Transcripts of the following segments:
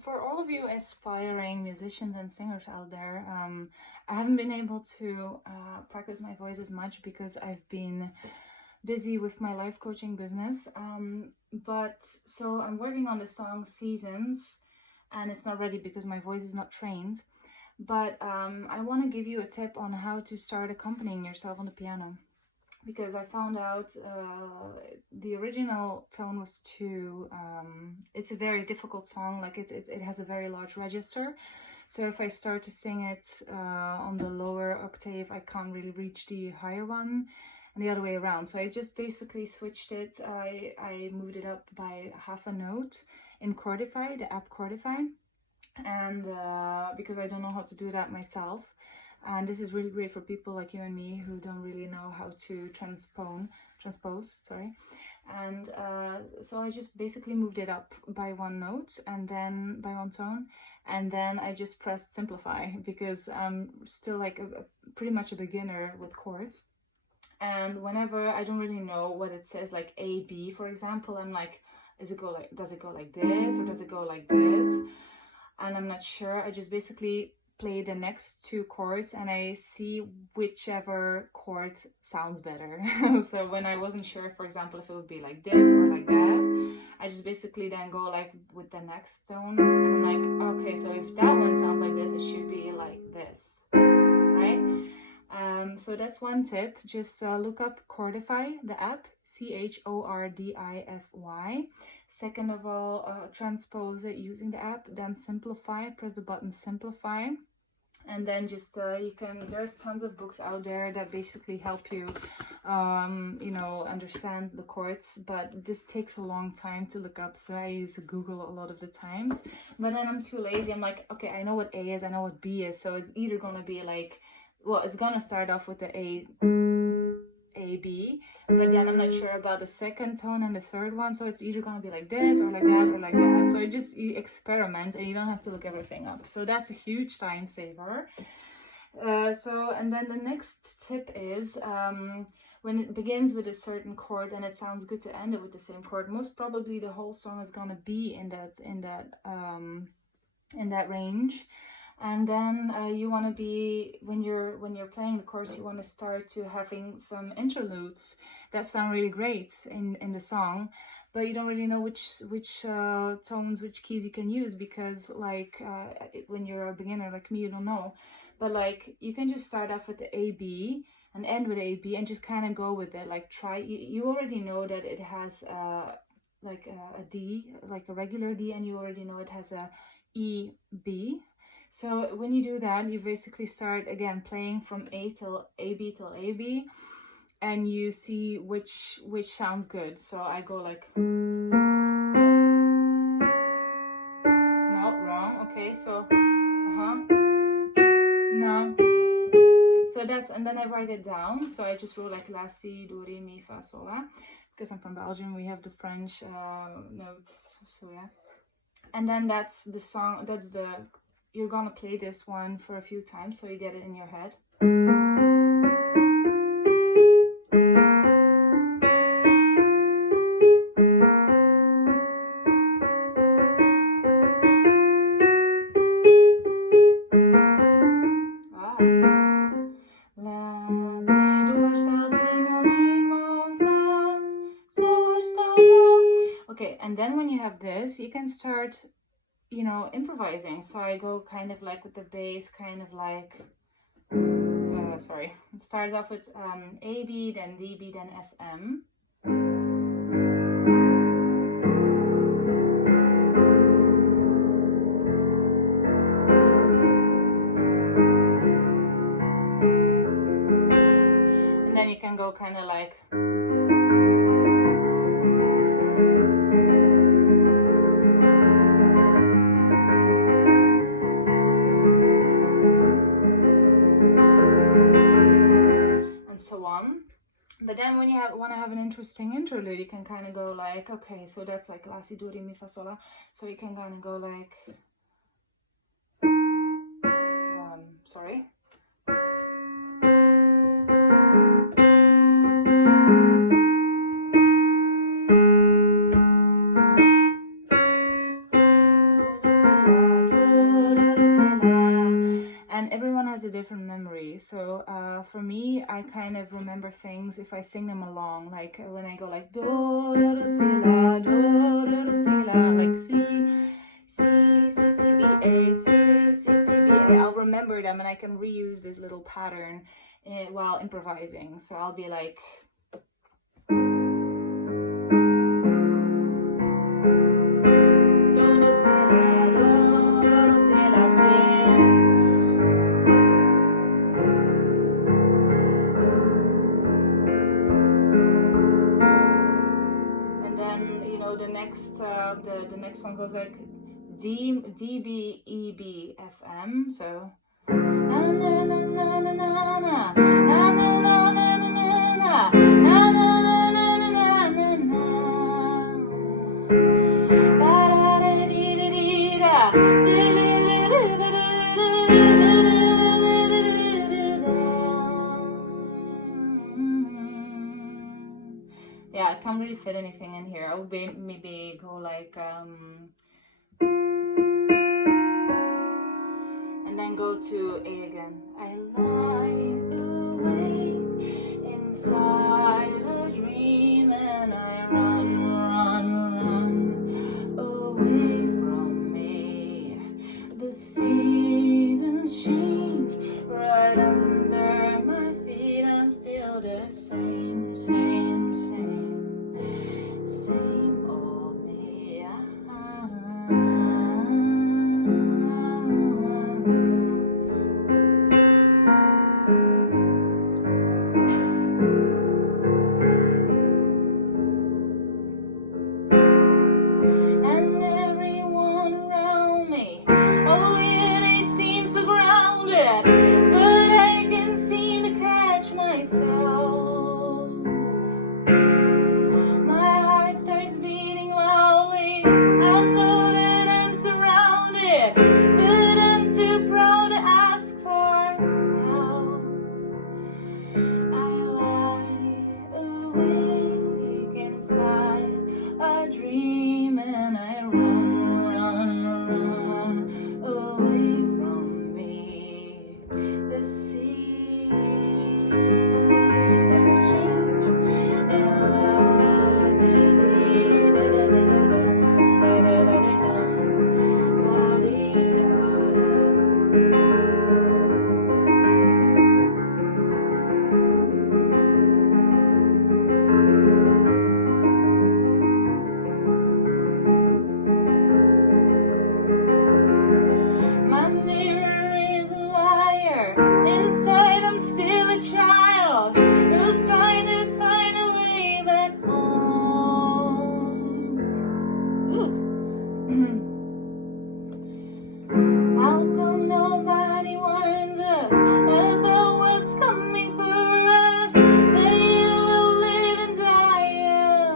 For all of you aspiring musicians and singers out there, I haven't been able to practice my voice as much because I've been busy with my life coaching business. But so I'm working on the song Seasons, and it's not ready because my voice is not trained. But I want to give you a tip on how to start accompanying yourself on the piano, because I found out the original tone was too. It's a very difficult song. Like it has a very large register, so if I start to sing it on the lower octave, I can't really reach the higher one, and the other way around. So I just basically switched it. I moved it up by half a note in Chordify, the app Chordify, and because I don't know how to do that myself. And this is really great for people like you and me who don't really know how to transpose, sorry. And so I just basically moved it up by one note and then by one tone. And then I just pressed simplify because I'm still like pretty much a beginner with chords. And whenever I don't really know what it says, like A, B, for example, I'm like, does it go like this or does it go like this? And I'm not sure. I just basically play the next two chords and I see whichever chord sounds better. So when I wasn't sure, for example, if it would be like this or like that, I just basically then go like with the next tone and I'm like, okay, so if that one sounds like this, it should be like this, right? So that's one tip. Just look up Chordify, the app, Chordify. Second of all, transpose it using the app, then simplify, press the button simplify. And then just there's tons of books out there that basically help you understand the chords, but this takes a long time to look up, so I use Google a lot of the times. But then I'm too lazy. I'm like, okay, I know what A is, I know what B is, so it's either gonna be like, well, it's gonna start off with the A, B, but then I'm not sure about the second tone and the third one, so it's either gonna be like this or like that or like that. So you experiment and you don't have to look everything up. So that's a huge time saver. And then the next tip is when it begins with a certain chord and it sounds good to end it with the same chord, most probably the whole song is gonna be in that range. And then you want to be, when you're playing the chorus, you want to start to having some interludes that sound really great in the song, but you don't really know which tones, which keys you can use, because like when you're a beginner like me, you don't know. But like you can just start off with the A, B and end with A, B and just kind of go with it. Like you already know that it has like a D, like a regular D, and you already know it has a E, B. So when you do that, you basically start again playing from A till AB till AB, and you see which sounds good. So I go like, no, wrong. Okay, so no. So that's, and then I write it down. So I just wrote like La, Si, Do, Re, Mi, Fa, Sol, La, because I'm from Belgium. We have the French notes. So yeah, and then that's the song. You're gonna play this one for a few times so you get it in your head. Okay, and then when you have this, you can start improvising. So I go kind of like with the bass, kind of like it starts off with A, B, then D, B, then F, M. And then you can go kind of like, so on. But then when you want to have an interesting interlude, you can kind of go like, okay, so that's like La, Si, Do, Re, Mi, Fa, Sol, La. So you can kind of go like, sorry. And everyone has a different memory. So for me, I kind of remember things if I sing them along, like when I go like do do do si la, do do do si la, like C, C, C, B, A. I'll remember them and I can reuse this little pattern while improvising. So I'll be like, do do si la, do do do si la, si. And then the next one goes like D B E B F M. So na na na na na na na na na na na na na na na ba da da dee dee dee da dee dee dee dee yeah, I can't really fit anything in here. I would maybe go like and then go to A again. I lie awake inside a dream and I run away from me. The seasons change right under my feet. I'm still the same, same, same, same old me. And everyone around me, oh yeah, they seem so grounded, but I can seem to catch myself. My heart starts beating loudly. I know that I'm surrounded, but I'm too proud to ask for help. I lie awake inside a dream and I run away from me. The seasons change and my mirror is a liar. Inside I'm still a child who's trying to find a way back home. How come nobody warns us about what's coming for us? That you will live and die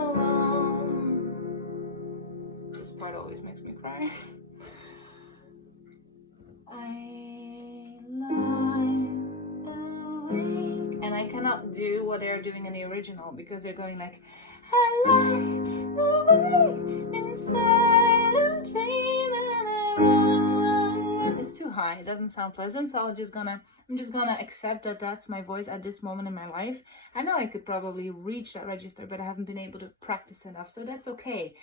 alone. This part always makes me cry. I lie awake, and I cannot do what they're doing in the original because they're going like I lie awake inside a dream and I run. It's too high. It doesn't sound pleasant, so I'm just gonna accept that that's my voice at this moment in my life. I know I could probably reach that register, but I haven't been able to practice enough, so that's okay.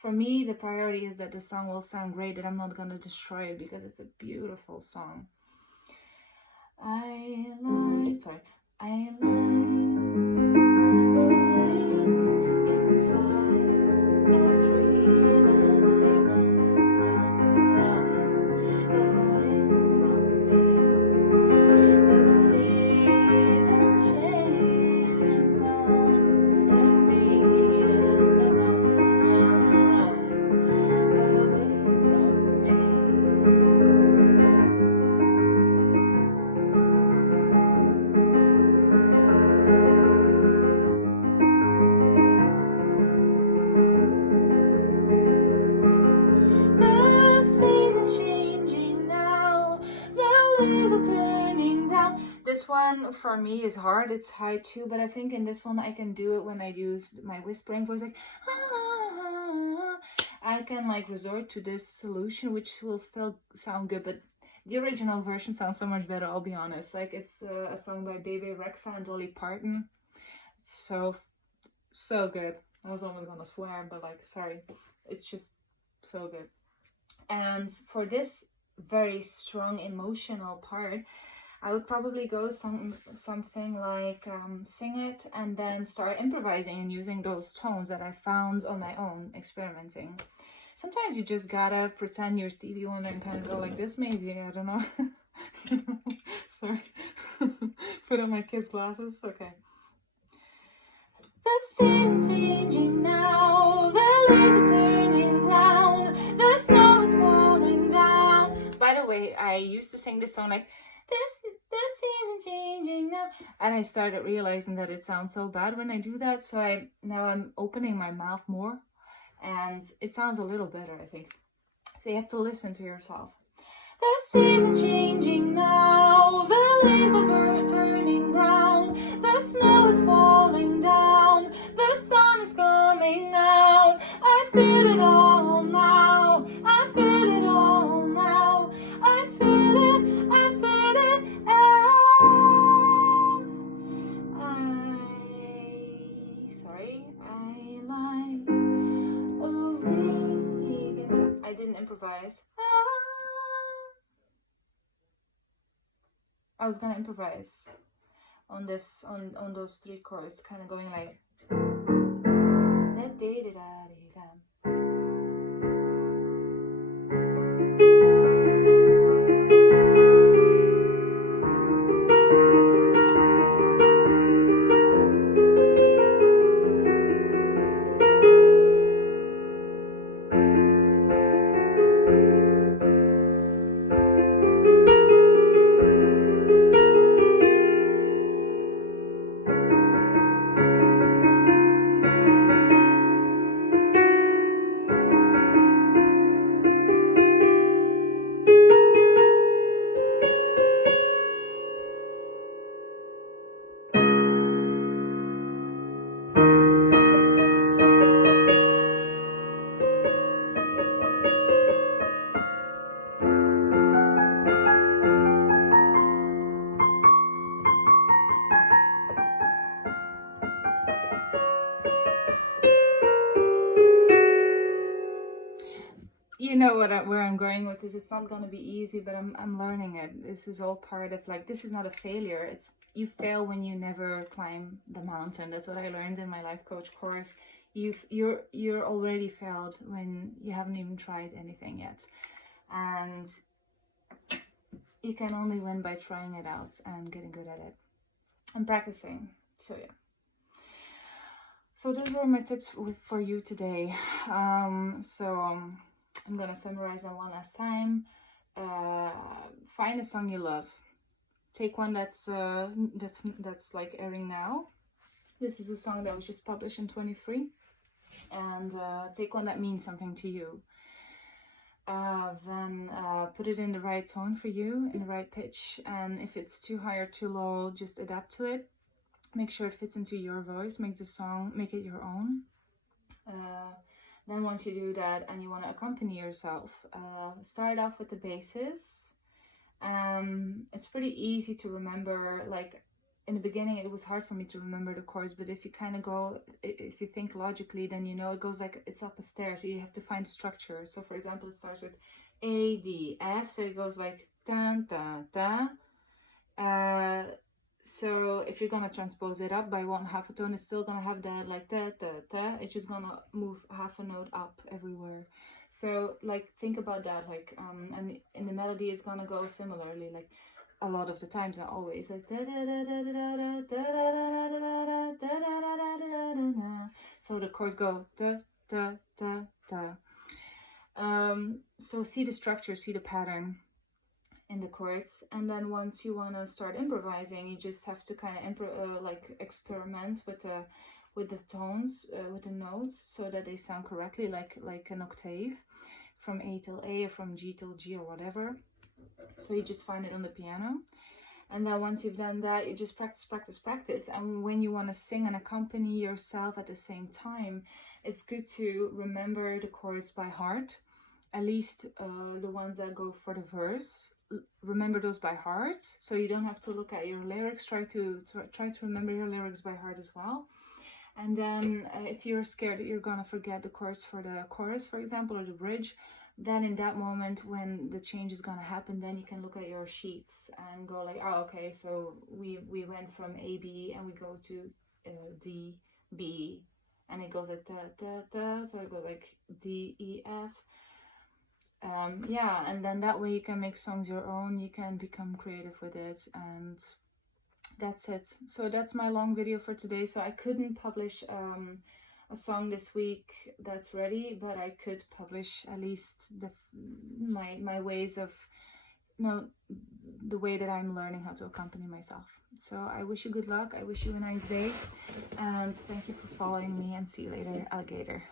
For me, the priority is that the song will sound great, that I'm not going to destroy it because it's a beautiful song. I lie awake inside a dream and I run away from me. The seasons change in front of me and I run away from me. The season's changing now, the leaves are turning brown. This one for me is hard, it's high too, but I think in this one I can do it when I use my whispering voice, like I can like resort to this solution, which will still sound good, but the original version sounds so much better, I'll be honest. Like, it's a song by Bebe Rexha and Dolly Parton. It's so good. I was almost gonna swear, but like, sorry. It's just so good. And for this very strong emotional part, I would probably go something like sing it and then start improvising and using those tones that I found on my own, experimenting. Sometimes you just gotta pretend you're Stevie Wonder and kind of go like this, maybe. I don't know. Sorry. Put on my kids' glasses. Okay. The season's changing now, the leaves are turning brown, the snow is falling down. By the way, I used to sing this song like, the season's changing now. And I started realizing that it sounds so bad when I do that. So now I'm opening my mouth more. And it sounds a little better, I think. So you have to listen to yourself. The season's changing now, the leaves are turning brown, the snow is falling down, the sun is coming out. I feel it all now, I feel it all now, I feel it I didn't improvise. I was gonna improvise on this, on those three chords, kind of going like da da da da da. You know where I'm going with this. It's not gonna be easy, but I'm learning it. This is all part of, like, this is not a failure. It's, you fail when you never climb the mountain. That's what I learned in my life coach course. You're already failed when you haven't even tried anything yet, and you can only win by trying it out and getting good at it and practicing. So yeah. So those were my tips for you today. I'm gonna summarize them one last time. Find a song you love. Take one that's like airing now. This is a song that was just published in 23, and take one that means something to you. Then put it in the right tone for you, in the right pitch, and if it's too high or too low, just adapt to it. Make sure it fits into your voice. Make the song, make it your own. Then once you do that and you want to accompany yourself, start off with the bases. It's pretty easy to remember. Like, in the beginning it was hard for me to remember the chords, but if you kind of go, if you think logically, then you know it goes like it's up a stair, so you have to find structure. So for example, it starts with A, D, F, so it goes like da da da. So if you're gonna transpose it up by half a tone, it's still gonna have that like da da da. It's just gonna move half a note up everywhere. So like, think about that, like and in the melody it's gonna go similarly, like a lot of the times, not always, like da da da da da da da da da da da da da da. So the chords go da da da da. So see the structure, see the pattern in the chords, and then once you want to start improvising, you just have to kind of like experiment with the tones, with the notes, so that they sound correctly, like an octave from A till A or from G till G or whatever. So you just find it on the piano, and then once you've done that, you just practice. And when you want to sing and accompany yourself at the same time, it's good to remember the chords by heart. at least the ones that go for the verse. Remember those by heart, so you don't have to look at your lyrics. Try to remember your lyrics by heart as well. And then if you're scared that you're gonna forget the chords for the chorus, for example, or the bridge, then in that moment when the change is gonna happen, then you can look at your sheets and go like, oh, okay, so we went from A, B, and we go to D, B, and it goes like da, da, da, so it goes like D, E, F. Yeah, and then that way you can make songs your own, you can become creative with it, and that's it. So that's my long video for today. So I couldn't publish a song this week that's ready, but I could publish at least my ways of, the way that I'm learning how to accompany myself. So I wish you good luck, I wish you a nice day, and thank you for following me, and see you later, alligator.